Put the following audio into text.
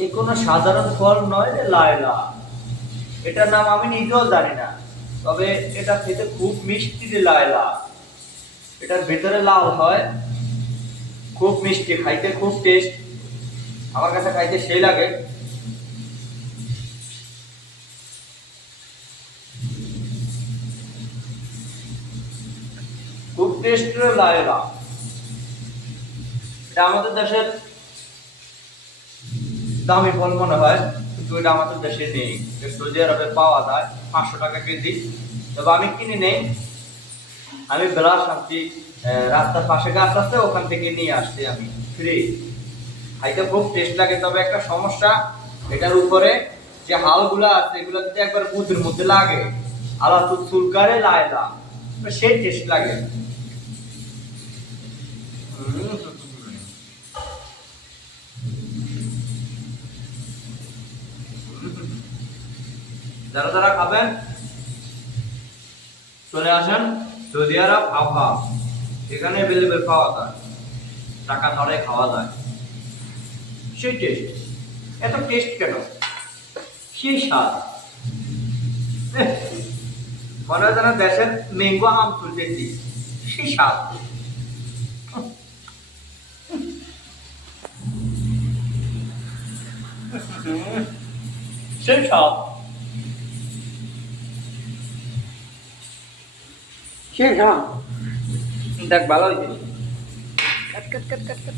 এই কোনো সাধারণ ফল নয় রে লায়লা, এটার নাম আমি নিজেও জানি না, তবে এটা খেতে খুব মিষ্টি রে লায়লা। এটার ভেতরে লাল হয়, খুব মিষ্টি, খাইতে খুব টেস্ট। আমার কাছে খাইতে সেই লাগে। খুব টেস্ট রে লায়লা। এটা আমাদের দেশের দামি ফল মনে হয়, কিন্তু এটা আমাদের দেশে নেই। সৌদি আরবে পাওয়া যায় 500 টাকা কেজি, তবে আমি কিনে নেই। আমি বেলা শান্তি রাস্তার পাশে গাছ আছে, ওখান থেকে নিয়ে আসছি আমি ফ্রি। খাইতে খুব টেস্ট লাগে, তবে একটা সমস্যা, এটার উপরে যে হালগুলা আছে এগুলো যদি একবার মুখের মধ্যে লাগে, আলাদা চুলকারে লায়লা, সেই টেস্ট লাগে। যারা যারা খাবেন চলে আসেন সৌদি আরব আবহা, এখানে অ্যাভেলেবেল পাওয়া যায়, টাকা ধরে খাওয়া যায়। সেই টেস্ট, এত টেস্ট কেন, সেই স্বাদ। এহ, মনে হয় যেন দেশের ম্যাঙ্গো আম তুলতেছি, সেই স্বাদ। সেই স্বাদ, সেই স্বাদ। দেখ ভালো হয়েছে। কাট কাট কাট কাট কাট।